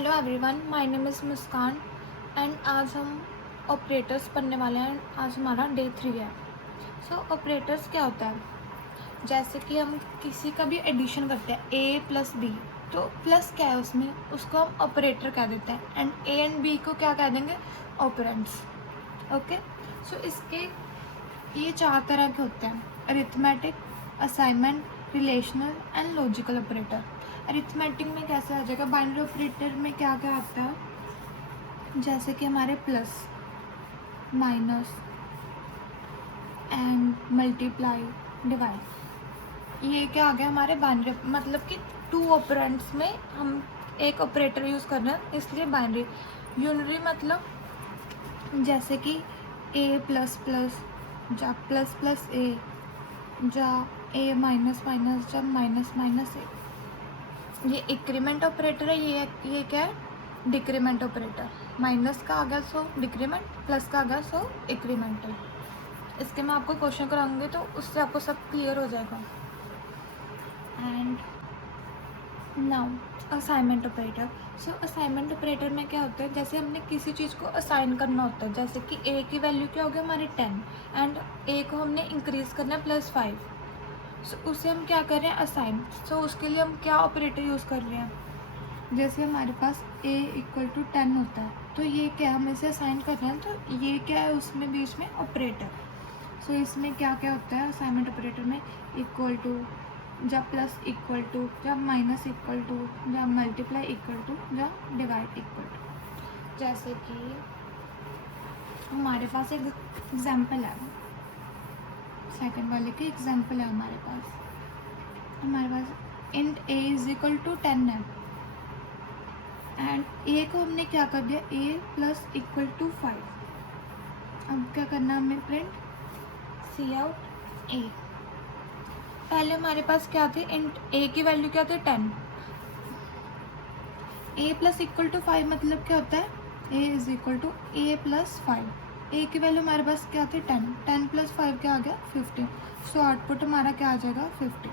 Hello everyone, my name is Muskan and आज हम operators पढ़ने वाले हैं। आज हमारा डे 3 है। ऑपरेटर्स क्या होता है? जैसे कि हम किसी का भी एडिशन करते हैं ए प्लस बी, तो प्लस क्या है उसमें, उसको हम ऑपरेटर कह देते हैं एंड ए एंड बी को क्या कह देंगे, ऑपरेंड्स। ओके, इसके ये 4 तरह के होते हैं: arithmetic, assignment, relational and logical operator. Arithmetic में कैसे आ जाएगा, बाइनरी ऑपरेटर में क्या क्या आता है, जैसे कि हमारे plus, minus and multiply, divide. ये क्या आ गया हमारे बाइनरी, मतलब कि 2 ऑपरेंड्स में हम एक ऑपरेटर यूज़ कर रहे हैं, इसलिए बाइनरी। यूनरी मतलब जैसे कि ए प्लस प्लस जा प्लस प्लस ए जा ए माइनस माइनस जा माइनस माइनस ए। ये इंक्रीमेंट ऑपरेटर है। ये क्या है, डिक्रीमेंट ऑपरेटर। माइनस का आ गया सो डिक्रीमेंट, प्लस का आ गया सो इंक्रीमेंटल। इसके मैं आपको क्वेश्चन कराऊंगी तो उससे आपको सब क्लियर हो जाएगा। And now assignment operator. Assignment operator में क्या होता है, जैसे हमने किसी चीज़ को असाइन करना होता है, जैसे कि ए की वैल्यू क्या होगी हमारी 10 एंड ए को हमने इंक्रीज़ करना है +5। उसे हम क्या कर रहे हैं, असाइन। उसके लिए हम क्या ऑपरेटर यूज़ कर रहे हैं, जैसे हमारे पास a = 10 होता है, तो ये क्या हम इसे असाइन कर रहे हैं, तो ये क्या है उसमें बीच में ऑपरेटर। इसमें क्या क्या होता है असाइनमेंट ऑपरेटर में, इक्वल टू, जब प्लस इक्वल टू, जब माइनस इक्वल टू, जब मल्टीप्लाई इक्वल टू, जब डिवाइड इक्वल टू। जैसे कि हमारे पास एक एग्जाम्पल है, सेकंड वाले के एग्जाम्पल है हमारे पास इंट a = 10 है एंड a को हमने क्या कर दिया, a += 5। अब क्या करना है हमें, प्रिंट Cout a। पहले हमारे पास क्या थे, इंट a की वैल्यू क्या थी, 10। a += 5 मतलब क्या होता है, a = a + 5। a की वैल्यू हमारे पास क्या थी, 10। 10 + 5 क्या आ गया, 15। आउटपुट हमारा क्या आ जाएगा, 50।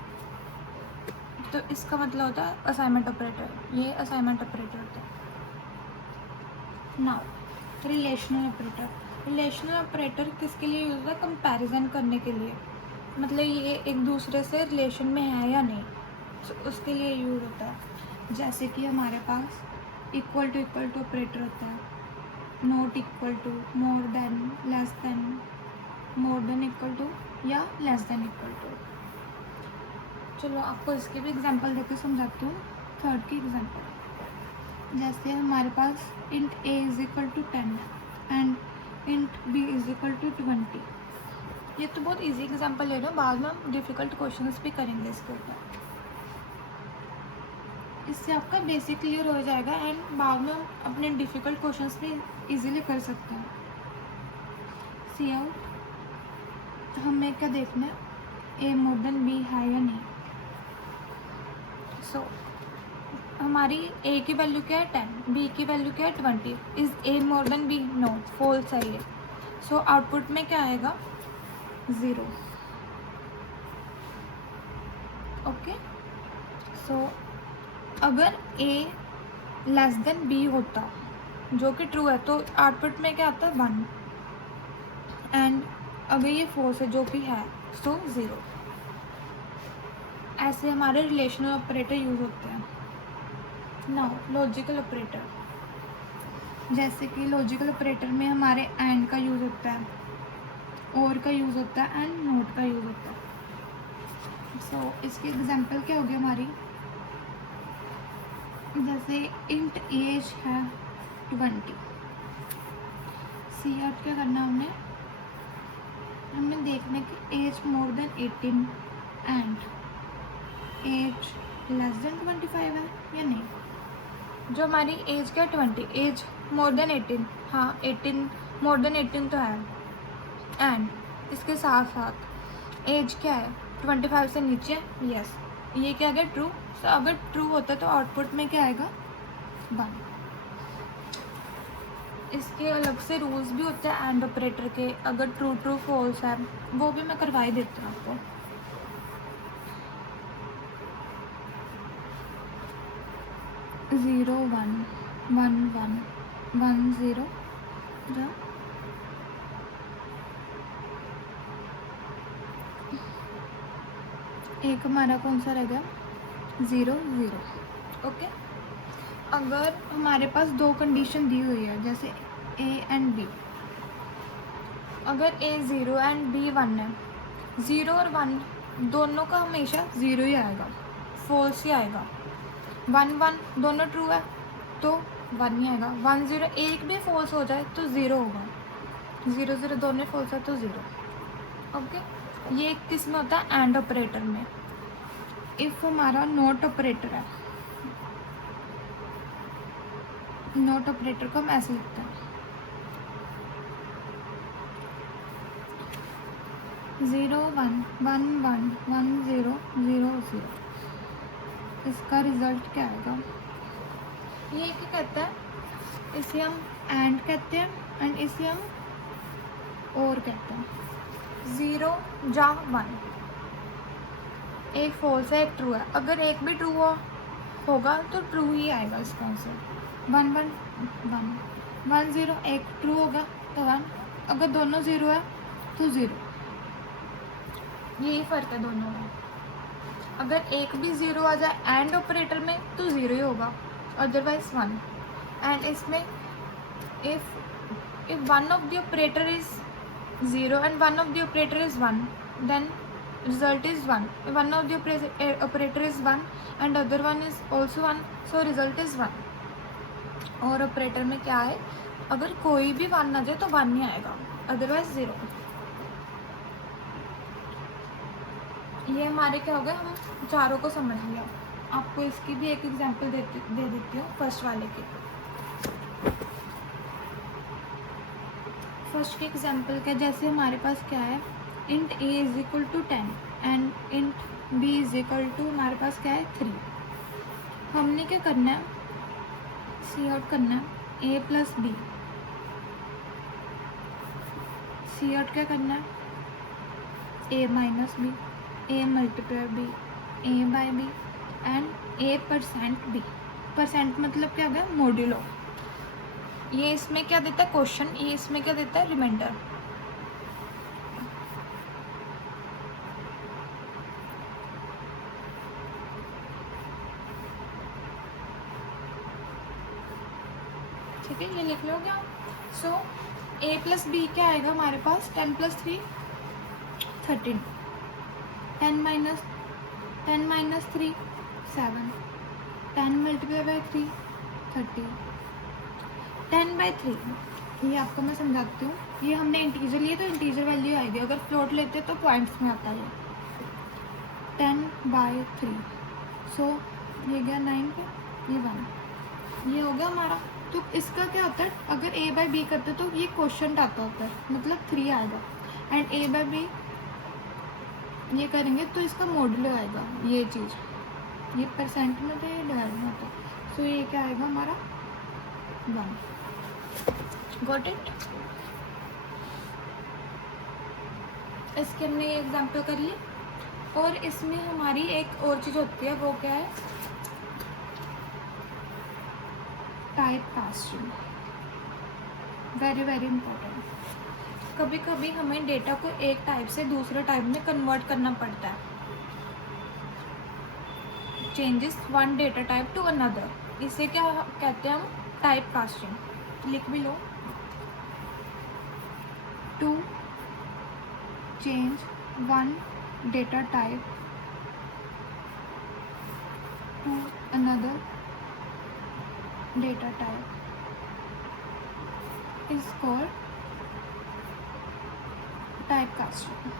तो इसका मतलब होता है असाइनमेंट ऑपरेटर। ये असाइनमेंट ऑपरेटर होता है। Now relational operator. Relational operator किसके लिए यूज़ होता है, कंपैरिजन करने के लिए, मतलब ये एक दूसरे से रिलेशन में है या नहीं, उसके लिए यूज़ होता है। जैसे कि हमारे पास इक्वल टू ऑपरेटर होता है, not equal to, more than, less than, more than equal to या लेस देन इक्वल टू। चलो आपको इसके भी एग्जांपल देकर समझाती हूँ। थर्ड की एग्जांपल, जैसे हमारे पास int a = 10 and int b = 20। ये तो बहुत इजी एग्जांपल ले रहे हो, बाद में हम डिफ़िकल्ट क्वेश्चंस भी करेंगे इसके ऊपर। इससे आपका बेसिक क्लियर हो जाएगा एंड बाद में हम अपने डिफ़िकल्ट क्वेश्चंस भी इजीली कर सकते हैं। Cout हमें क्या देखना है, a > b है या नहीं। हमारी a की वैल्यू क्या है, 10, b की वैल्यू क्या है, 20। Is a > b, no, false है ये। आउटपुट में क्या आएगा, 0। ओके, अगर a < b होता, जो कि ट्रू है, तो आउटपुट में क्या आता है, 1 एंड अगर ये फॉल्स है, जो कि है, 0। ऐसे हमारे रिलेशनल ऑपरेटर यूज़ होते हैं। नाउ लॉजिकल ऑपरेटर, जैसे कि लॉजिकल ऑपरेटर में हमारे एंड का यूज़ होता है, और का यूज़ होता है एंड नोट का यूज़ होता है। इसकी एग्जांपल क्या होगी हमारी, जैसे इंट एज है 20। Cout क्या करना हमने देखना कि age more than 18 and age less than 25 है या नहीं। जो हमारी एज क्या है, 20, एज मोर देन 18, हाँ 18, मोर देन 18 तो है, एंड इसके साथ साथ एज क्या है, 25 से नीचे, यस, ये क्या गया, ट्रू। अगर ट्रू होता है तो आउटपुट में क्या आएगा, 1। इसके अलग से रूल्स भी होते हैं एंड ऑपरेटर के, अगर ट्रू फॉल्स है वो भी मैं करवा ही देती हूँ आपको। 0 1 1 1 1 0 जा एक हमारा कौन सा रह गया 0 0। ओके, अगर हमारे पास दो कंडीशन दी हुई है जैसे ए एंड बी, अगर ए 0 एंड बी 1 है, 0 और 1 दोनों का हमेशा 0 ही आएगा, फॉल्स ही आएगा। 1 1 दोनों ट्रू है तो 1 ही आएगा। 1 0 एक भी फॉल्स हो जाए तो 0 होगा। 0 0 दोनों फॉल्स है तो 0। ओके, ये किस में होता है एंड ऑपरेटर में। इफ हमारा नॉट ऑपरेटर है, नॉट ऑपरेटर को हम ऐसे लिखते हैं 0 1 1 1 1 0 0 0। इसका रिजल्ट क्या आएगा, ये क्या कहता है, इसे हम एंड कहते हैं एंड इसे हम और कहते हैं। 0 जा 1, एक फॉल्स है एक ट्रू है। अगर एक भी ट्रू होगा तो ट्रू ही आएगा इसका आंसर। 1 1 1 1 0 एक ट्रू होगा तो 1, अगर दोनों 0 है तो 0। यही फ़र्क है दोनों में। अगर एक भी 0 आ जाए एंड ऑपरेटर में तो 0 ही होगा, अदरवाइज 1। एंड इसमें if one of the operator is 0 and one of the operator is 1, then result is 1. If one of the operator is 1 and other one is also 1, so result is 1. और operator में क्या है, अगर कोई भी 1 आ जाए तो 1 ही आएगा, अदरवाइज 0। ये हमारे क्या हो गया, हम चारों को समझ लिया। आपको इसकी भी एक एग्जांपल दे देती हूँ फर्स्ट वाले की। फर्स्ट के एग्जांपल के जैसे हमारे पास क्या है, int a is equal to 10 and int b is equal to हमारे पास क्या है 3। हमने क्या करना है, सी आउट करना है a plus B. C out क्या करना है, a minus B, a multiply b, a by b and a% b। Percent मतलब क्या हो गया, मॉड्यूलो। ये इसमें क्या देता है क्वेश्चन, ये इसमें क्या देता है रिमाइंडर। ठीक है, ये लिख लो क्या। सो a प्लस बी क्या आएगा हमारे पास, 10 plus 3 13, 10 minus 3 7, 10 multiply by 3 30, 10 by 3। ये आपको मैं समझाती हूँ। ये हमने इंटीजर लिए तो इंटीजर वैल्यू आएगी, अगर फ्लोट लेते तो पॉइंट्स में आता है। 10 बाई 3, सो ये गया 9 पे, ये 1, ये हो गया हमारा। तो इसका क्या होता है, अगर a बाई बी करते तो ये क्वेश्चन आता होता है, मतलब 3 आएगा। एंड a बाई बी ये करेंगे तो इसका मॉड्यूलो आएगा, ये चीज़, ये परसेंट में तो ये डिवाइड में होता है। सो ये क्या आएगा हमारा 1। Got it. इसके हमने ये एग्जाम्पल कर ली। और इसमें हमारी एक और चीज़ होती है, वो क्या है, type casting. Very very important. कभी कभी हमें डेटा को एक टाइप से दूसरे टाइप में कन्वर्ट करना पड़ता है, changes one data type to another. इसे क्या कहते हैं हम, टाइप कास्टिंग। लिख भी लो, to change one data type to another data type is called typecasting.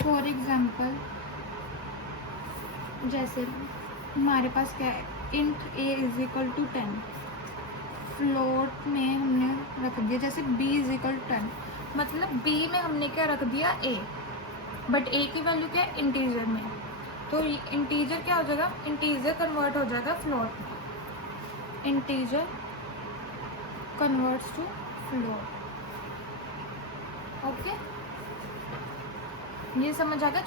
For example, जैसे हमारे पास क्या है, int a is equal to 10, float में हमने रख दिया जैसे b is equal to 10, मतलब b में हमने क्या रख दिया a, बट a की वैल्यू क्या है इंटीजर में, तो इंटीजर क्या हो जाएगा, इंटीजर कन्वर्ट हो जाएगा फ्लोट में, integer converts to float. Okay, ये समझ आ गया।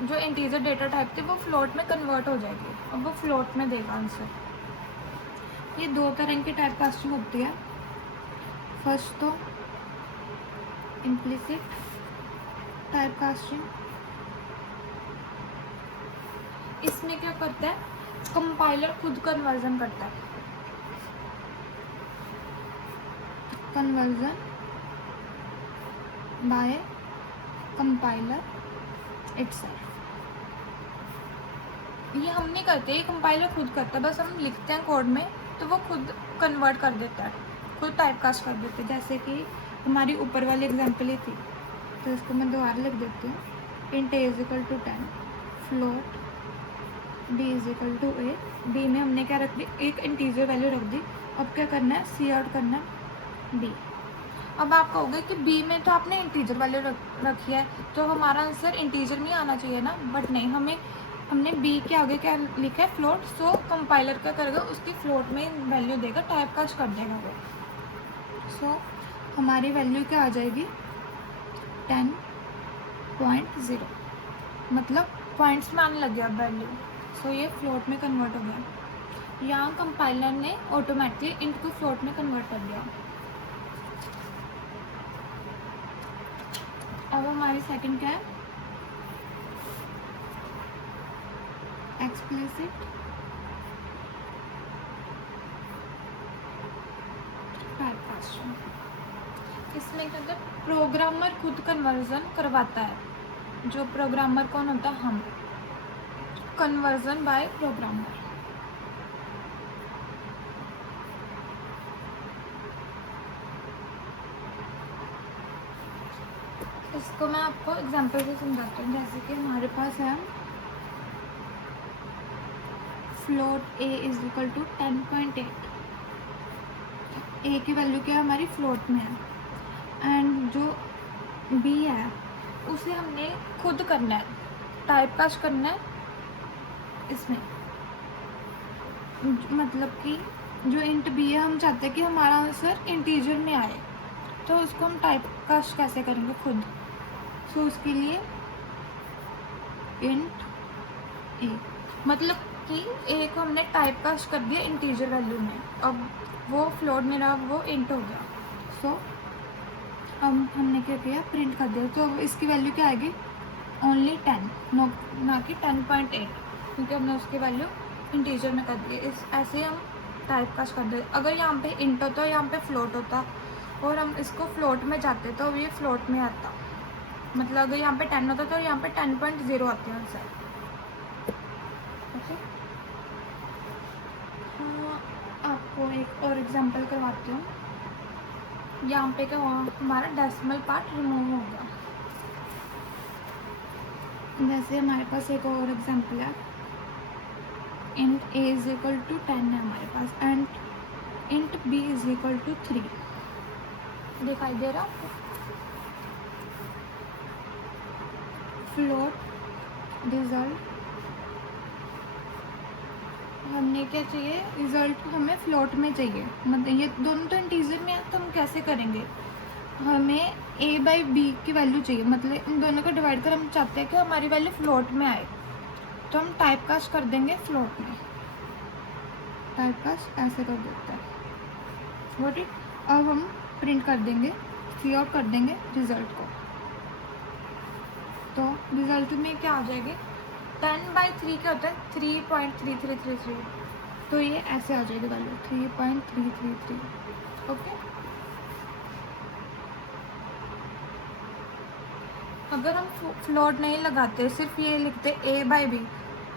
जो इंटीजर डेटा टाइप थे वो फ्लोट में कन्वर्ट हो जाएगी, अब वो फ्लोट में देगा आंसर। ये दो तरह की टाइप कास्टिंग होती है। फर्स्ट तो इम्प्लिसिट टाइप कास्टिंग, इसमें क्या करता है, कंपाइलर खुद कन्वर्जन करता है, कन्वर्जन बाय कंपाइलर इटसेल्फ। ये हम नहीं करते, ये कंपाइलर खुद करता है, बस हम लिखते हैं कोड में तो वो खुद कन्वर्ट कर देता है, खुद टाइप कास्ट कर देते हैं। जैसे कि हमारी ऊपर वाली एग्जांपल ही थी, तो इसको मैं दोबारा लिख देती हूँ। Int a is equal to 10, float b is equal to 8। b में हमने क्या रख दी, एक इंटीजर वैल्यू रख दी। अब क्या करना है, सी आउट करना है b। अब आप कहोगे कि b में तो आपने इंटीजर वैल्यू रखी है, तो हमारा आंसर इंटीजर में आना चाहिए ना, बट नहीं, हमने b के आगे क्या लिखा है, फ्लोट। सो कंपाइलर क्या करेगा, उसकी फ्लोट में वैल्यू देगा, टाइप कास्ट कर देगा वो। सो हमारी वैल्यू क्या आ जाएगी, 10.0, मतलब पॉइंट्स में आने लग गया वैल्यू। सो ये फ्लोट में कन्वर्ट हो गया। यहाँ कंपाइलर ने ऑटोमेटिकली इंट को फ्लोट में कन्वर्ट कर दिया। अब हमारी सेकंड क्या है, एक्सप्लिसिट टाइप कास्टिंग। इसमें क्या होता है, प्रोग्रामर खुद कन्वर्जन करवाता है। जो प्रोग्रामर कौन होता है, हम। Conversion by programmer. इसको मैं आपको एग्जांपल से समझाती हूँ। जैसे कि हमारे पास है float a is equal to 10.8। a की वैल्यू क्या है, हमारी फ्लोट में है। एंड जो b है उसे हमने खुद करना है, टाइप कास्ट करना है इसमें। मतलब कि जो इंट b है, हम चाहते हैं कि हमारा आंसर इंटीजर में आए, तो उसको हम टाइप कास्ट कैसे करेंगे खुद। सो उसके लिए इंट a, मतलब कि a को हमने टाइप कास्ट कर दिया इंटीजर वैल्यू में, अब वो फ्लोट में रहा, वो इंट हो गया। सो अब हमने क्या किया, प्रिंट कर दिया। तो अब इसकी वैल्यू क्या आएगी, ओनली 10, ना कि 10.8, क्योंकि हमने उसकी वैल्यू इंटीजर में कर दी। इस ऐसे हम टाइप कास्ट कर देते। अगर यहाँ पे इंट होता, यहाँ पे फ्लोट होता, और हम इसको फ्लोट में जाते तो ये फ्लोट में आता। मतलब अगर यहाँ पे 10 होता तो यहाँ पे 10.0 आते हैं आंसर। ओके, आपको एक और एग्जांपल करवाती हूँ। यहाँ पे क्या हुआ, हमारा डेसिमल पार्ट रिमूव होगा। जैसे हमारे पास एक और एग्जांपल है, int a is equal to 10 है हमारे पास, and int b is equal to 3। दिखाई दे रहा आपको, फ्लोट रिजल्ट हमने क्या चाहिए, रिजल्ट हमें फ्लोट में चाहिए। मतलब ये दोनों तो इंटीजर में है, तो हम कैसे करेंगे, हमें a बाई b की वैल्यू चाहिए। मतलब इन दोनों को डिवाइड कर हम चाहते हैं कि हमारी वैल्यू फ्लोट में आए, तो हम टाइप कास्ट कर देंगे फ्लोट में। टाइप कास्ट ऐसे कर देते हैं, वॉट इट। अब हम प्रिंट कर देंगे, सी आउट कर देंगे रिजल्ट को। तो रिजल्ट में क्या आ जाएगी, 10/3 क्या होता है, 3.3333। तो ये ऐसे आ जाएगी वैल्यू 3.333। ओके, अगर हम फ्लोट नहीं लगाते, सिर्फ ये लिखते a/b,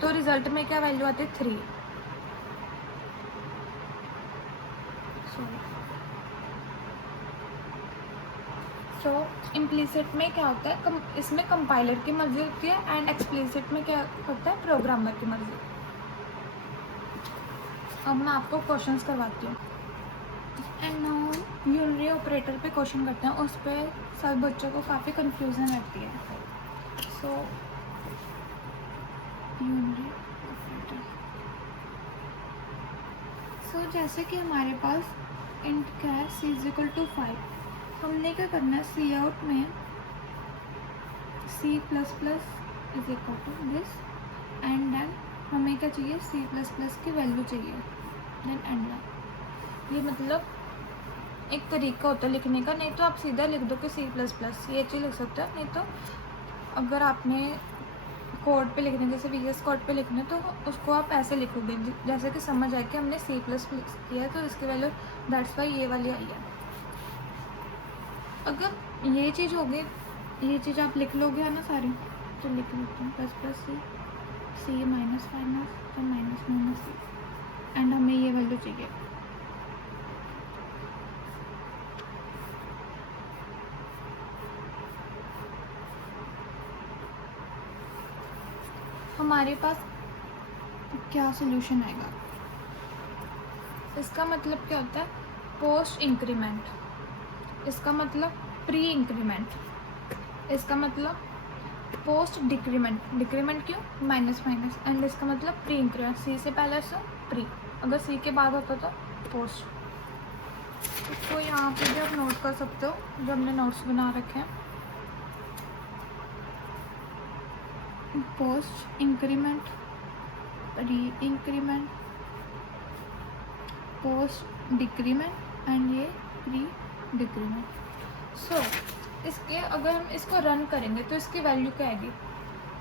तो रिजल्ट में क्या वैल्यू आती है, 3। सो इम्प्लिसिट में क्या होता है, इसमें कंपाइलर की मर्जी होती है, एंड एक्सप्लिसिट में क्या होता है, प्रोग्रामर की मर्जी। अब मैं आपको क्वेश्चंस करवाती हूँ। एंड नाउ यूनरी ऑपरेटर पे क्वेश्चन करते हैं, उस पर सब बच्चों को काफ़ी कंफ्यूजन रहती है। सो यूनरी ऑपरेटर, सो जैसे कि हमारे पास इंट क्या है, c इज इक्वल टू 5। हमने क्या करना है, सी आउट में c++ is equal to this, and then हमें क्या चाहिए, c++ की वैल्यू चाहिए, देन एंड लाइन। ये मतलब एक तरीका होता है लिखने का, नहीं तो आप सीधा लिख दो कि C++, ये चीज़ लिख सकते हो। नहीं तो अगर आपने कोड पे लिखना है, जैसे VS कोड पे लिखना है, तो उसको आप ऐसे लिखोगे जैसे कि समझ आए कि हमने C++ किया है, तो इसकी वैल्यू दैट्स वाई ये वाली आई है। अगर ये चीज़ हो गई, ये चीज़ आप लिख लोगे है ना सारी, तो लिख लेते हैं ++C माइनस तो माइनस C, एंड हमें ये वैल्यू चाहिए। हमारे पास क्या सोल्यूशन आएगा? इसका मतलब क्या होता है? पोस्ट इंक्रीमेंट, इसका मतलब प्री इंक्रीमेंट, इसका मतलब पोस्ट डिक्रीमेंट, डिक्रीमेंट क्यों? माइनस, एंड इसका मतलब प्री इंक्रीमेंट, सी से पहले से प्री, अगर सी के बाद होता तो पोस्ट। इसको यहाँ पे भी आप नोट कर सकते हो जो हमने नोट्स बना रखे हैं। Post increment, pre increment, post decrement and ये प्री डिक्रीमेंट। सो इसके अगर हम इसको रन करेंगे तो इसकी वैल्यू क्या आएगी?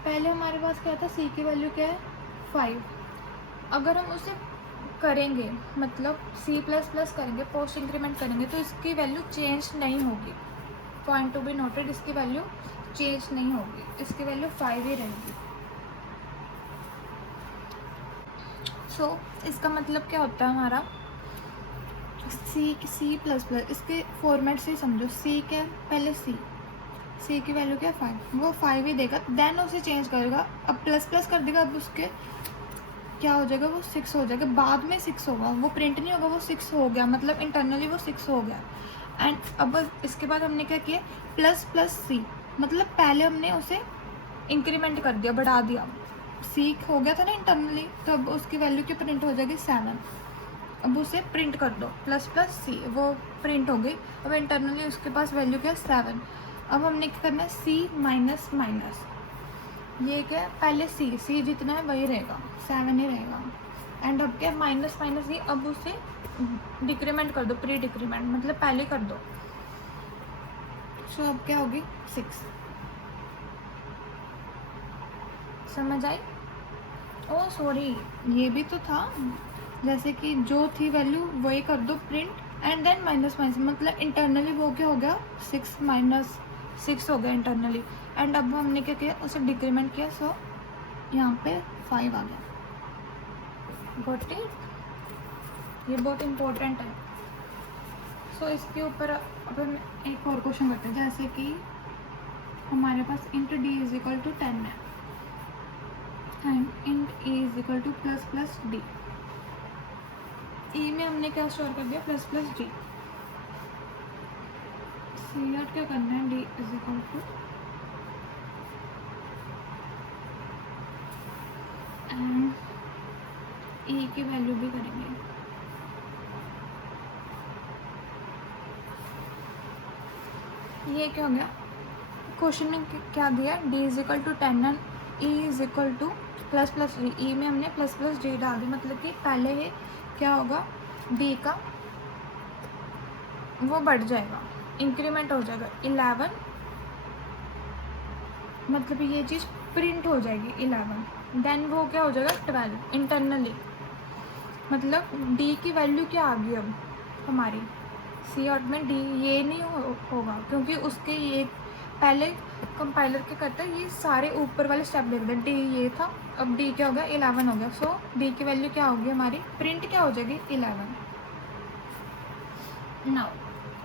पहले हमारे पास क्या था? सी की वैल्यू क्या है? 5। अगर हम उसे करेंगे मतलब C++ करेंगे, पोस्ट इंक्रीमेंट करेंगे, तो इसकी वैल्यू चेंज नहीं होगी। पॉइंट टू बी नोटेड, इसकी वैल्यू चेंज नहीं होगी, इसकी वैल्यू 5 ही रहेगी। सो इसका मतलब क्या होता है हमारा? C++, इसके फॉर्मेट से समझो। C क्या? पहले C की वैल्यू क्या? 5, वो 5 ही देगा, देन उसे चेंज करेगा, अब प्लस कर देगा, अब उसके क्या हो जाएगा? वो 6 हो जाएगा, बाद में 6 होगा, वो प्रिंट नहीं होगा, वो 6 हो गया, मतलब इंटरनली वो 6 हो गया। एंड अब इसके बाद हमने क्या किया? ++C, मतलब पहले हमने उसे इंक्रीमेंट कर दिया, बढ़ा दिया, C हो गया था ना इंटरनली, तो अब उसकी वैल्यू की प्रिंट हो जाएगी 7। अब उसे प्रिंट कर दो, ++C, वो प्रिंट हो गई, अब इंटरनली उसके पास वैल्यू क्या? 7। अब हमने क्या करना है? C माइनस, ये क्या है? पहले C जितना है वही रहेगा, 7 ही रहेगा, एंड अब क्या? माइनस ये, अब उसे डिक्रीमेंट कर दो, प्री डिक्रीमेंट, मतलब पहले कर दो। सो अब क्या होगी? 6। समझ आई? ओ सॉरी, ये भी तो था, जैसे कि जो थी वैल्यू वही कर दो प्रिंट, एंड देन माइनस, मतलब इंटरनली वो क्या हो गया? 6 हो गया इंटरनली, एंड अब हमने क्या किया? उसे डिक्रीमेंट किया, सो यहाँ पे 5 आ गया। Got it? ये बहुत इम्पोर्टेंट है। सो इसके ऊपर अब हम एक और क्वेश्चन करते हैं, जैसे कि हमारे पास int d is equal to 10 है, and int e is equal to ++d। E में हमने क्या स्टोर कर दिया? ++d। सी आउट क्या करना है? d is equal to, and E की वैल्यू भी करेंगे। ये क्या हो गया? क्वेश्चन में क्या दिया? d is equal to 10 and e is equal to ++d। E में हमने ++d डाल दिया, मतलब कि पहले ये क्या होगा? d का वो बढ़ जाएगा, इंक्रीमेंट हो जाएगा 11, मतलब ये चीज़ प्रिंट हो जाएगी 11, देन वो क्या हो जाएगा? 12 इंटरनली, मतलब d की वैल्यू क्या आ गई अब हमारी? C आउट में d ये नहीं होगा, क्योंकि उसके ये पहले कंपाइलर क्या करता है? ये सारे ऊपर वाले स्टेप देख दे, d ये था, अब d क्या हो गया? 11 हो गया। सो d की वैल्यू क्या होगी हमारी? प्रिंट क्या हो जाएगी? 11। नाउ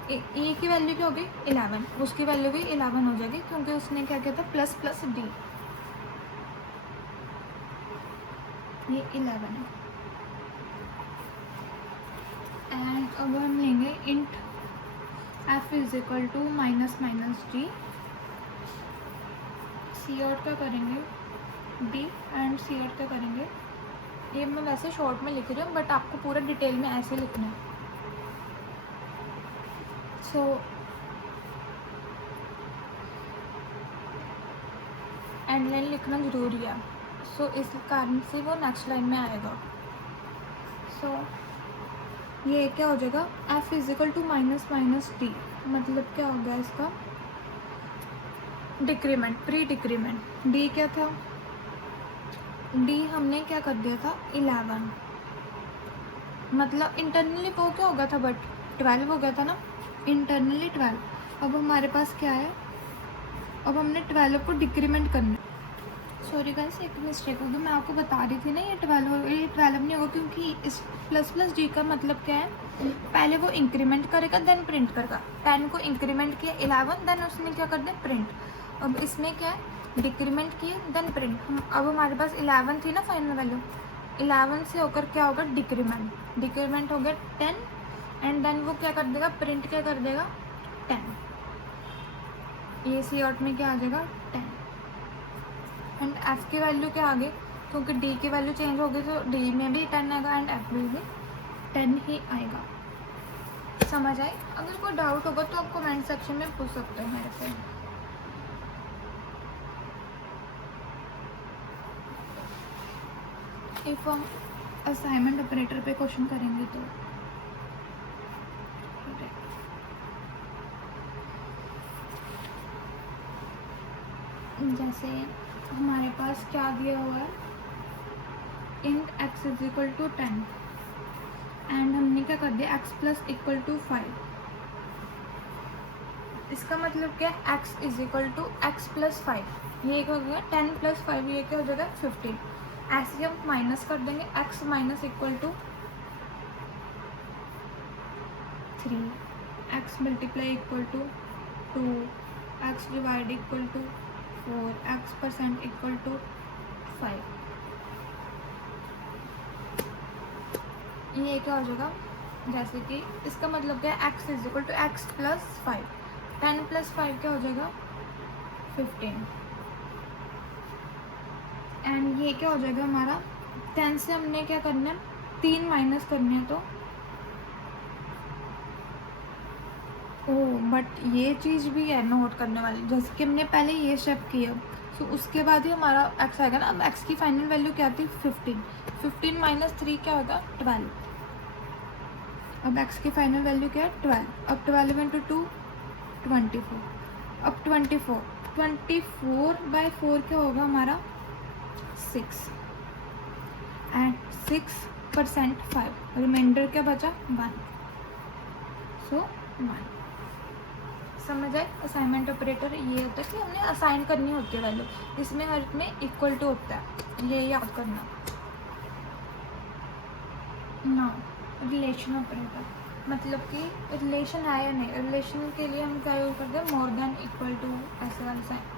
e की वैल्यू क्या होगी? 11, उसकी वैल्यू भी 11 हो जाएगी, क्योंकि उसने क्या किया था? ++d, ये 11 है। एंड अब हम लेंगे int f is equal to -d। C out क्या करेंगे? d, एंड सी आउट क्या करेंगे? ये मैं वैसे शॉर्ट में लिख रही हूँ, बट आपको पूरा डिटेल में ऐसे लिखना है। सो एंड लाइन लिखना ज़रूरी है, सो इस कारण से वो नेक्स्ट लाइन में आएगा। सो ये क्या हो जाएगा, F is equal to minus minus T, मतलब क्या हो गया इसका डिक्रीमेंट, प्री डिक्रीमेंट। डी क्या था, डी हमने क्या कर दिया था 11, मतलब इंटरनली वो क्या हो गया था बट 12 हो गया था ना, इंटरनली 12। अब हमारे पास क्या है, अब हमने 12 को डिक्रीमेंट करना। सॉरी गाइस, एक मिस्टेक होगी, मैं आपको बता रही थी ना ये 12 नहीं होगा, क्योंकि इस प्लस प्लस डी का मतलब क्या है, पहले वो इंक्रीमेंट करेगा देन प्रिंट करेगा। 10 को इंक्रीमेंट किया 11, देन उसने क्या कर दिया प्रिंट। अब इसमें क्या है, डिक्रीमेंट किए देन प्रिंट। अब हमारे पास 11 थी ना फाइनल वैल्यू, 11 से होकर क्या होगा डिक्रीमेंट, डिक्रीमेंट हो गया 10, एंड देन वो क्या कर देगा प्रिंट, क्या कर देगा 10। ये सी आउट में क्या आ जाएगा 10, एंड एफ की वैल्यू क्या आ गई, क्योंकि डी की वैल्यू चेंज हो गई तो डी में भी 10 आएगा एंड एफ में भी 10 ही आएगा। समझ आई? अगर कोई डाउट होगा तो आप कमेंट सेक्शन में पूछ सकते हैं मेरे से। इफ हम असाइनमेंट ऑपरेटर पे क्वेश्चन करेंगे तो जैसे हमारे पास क्या दिया हुआ है, int x is equal to 10, and हमने क्या कर दिया x प्लस इक्वल टू 5। इसका मतलब क्या है, x is equal to x plus 5, ये क्या हो गया 10 प्लस 5, ये क्या हो जाएगा 15। ऐसे हम माइनस कर देंगे, x minus equal to 3, x multiply equal to 2, x divide equal to 4, x percent equal to 5। ये क्या हो जाएगा, जैसे कि इसका मतलब क्या है, x is equal to x plus 5, 10 plus 5 क्या हो जाएगा 15, एंड ये क्या हो जाएगा हमारा 10 से हमने क्या करना है 3 माइनस करनी है तो बट ये चीज़ भी है नोट करने वाली, जैसे कि हमने पहले ये स्टेप किया तो उसके बाद ही हमारा x आएगा ना। अब x की फाइनल वैल्यू क्या थी 15, 15 माइनस 3 क्या होगा 12। अब x की फाइनल वैल्यू क्या है 12, अब 12 इंटू 2 24, अब 24 बाई 4 क्या होगा हमारा 6, एंड 6% 5, रिमाइंडर क्या बचा 1, सो 1। समझ आए? असाइनमेंट ऑपरेटर ये होता है कि हमने असाइन करनी होती है वैल्यू, इसमें हर में इक्वल टू होता है, ये याद करना ना। रिलेशन ऑपरेटर मतलब कि रिलेशन है या नहीं, रिलेशन के लिए हम क्या यूज करते हैं मोर देन इक्वल टू, ऐसे वाला साइन।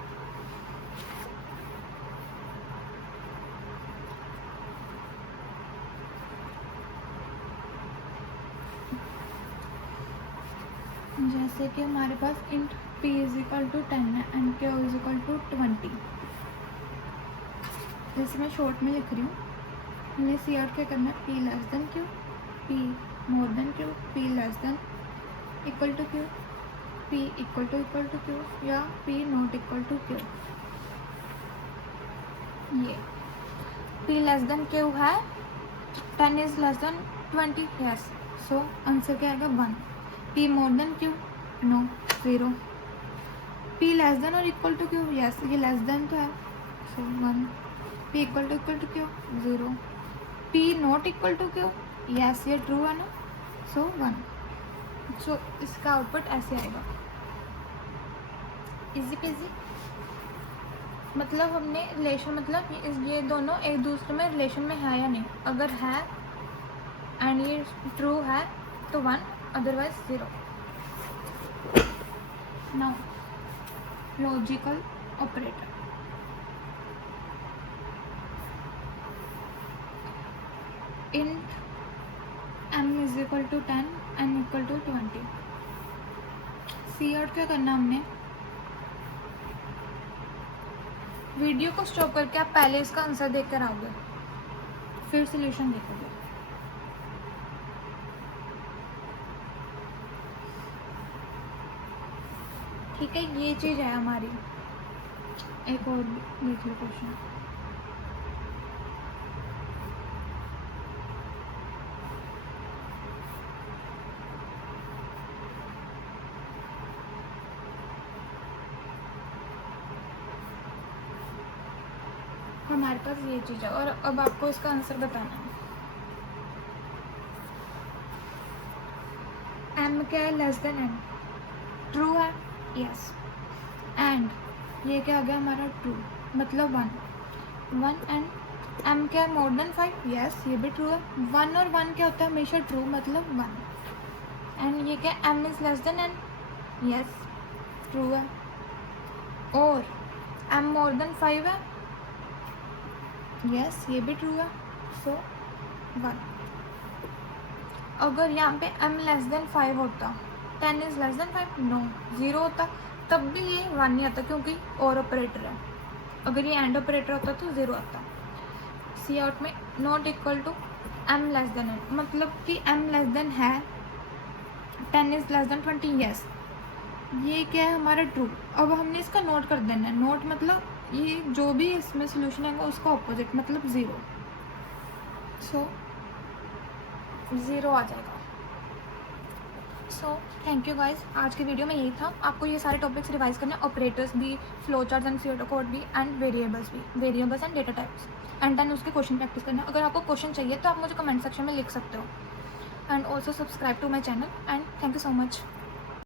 जैसे कि हमारे पास int p is equal to 10 है and q is equal to 20, जैसे मैं शॉर्ट में लिख रही हूँ, हमने सी आउट क्या करना है p less than q, p more than q, p less than equal to q, p equal to q, या p not equal to q। ये p लेस देन q है, 10 is less than 20, yes, so answer क्या आएगा 1। p more than q, no 0। p less than और equal to q, yes ये less than तो है, so 1। p equal to q 0, p not equal to q, yes ये true है ना, सो 1। सो इसका आउटपुट ऐसे आएगा, इजी पेजी। मतलब हमने रिलेशन, मतलब ये दोनों एक दूसरे में रिलेशन में है या नहीं, अगर है एंड ये ट्रू है तो 1, otherwise 0। Now logical operator, int m is equal to 10 n equal to 20। C out क्या करना हमने, वीडियो को स्टॉप करके आप पहले इसका आंसर देख कर आओगे, फिर सॉल्यूशन देखोगे। ठीक है, ये चीज़ है हमारी। एक और देख लो क्वेश्चन, हमारे पास ये चीज़ है। और अब आपको इसका आंसर बताना है। एम क्या है? Less than N. ट्रू है? यस। एंड ये क्या आ गया हमारा? ट्रू, मतलब 1 एंड एम क्या है? More than 5। यस, ये भी ट्रू है। 1 और 1 क्या होता है? हमेशा ट्रू, मतलब 1। एंड ये क्या? M is less than N. Yes, true है। और एम मोर देन 5 है। यस, ये भी ट्रू है। सो 1। अगर यहाँ पे m लेस देन 5 होता, 10 इज़ लेस देन 5, नो, 0 होता, तब भी ये 1 नहीं आता क्योंकि और ऑपरेटर है। अगर ये एंड ऑपरेटर होता तो 0 आता। सी आउट में not equal to m less than n, मतलब कि m लेस देन है, 10 इज़ लेस देन 20। यस, ये क्या है हमारा? ट्रू। अब हमने इसका नोट कर देना है। नोट मतलब ये जो भी इसमें सोल्यूशन है उसका ऑपोजिट, मतलब 0। सो 0 आ जाएगा। सो थैंक यू गाइस, आज की वीडियो में यही था। आपको ये सारे टॉपिक्स रिवाइज करने, ऑपरेटर्स भी, flow charts and pseudo code भी, एंड वेरिएबल्स भी, variables and data types, and then उसके क्वेश्चन प्रैक्टिस करना। अगर आपको क्वेश्चन चाहिए तो आप मुझे कमेंट सेक्शन में लिख सकते हो। And also subscribe to my channel, and thank you so much.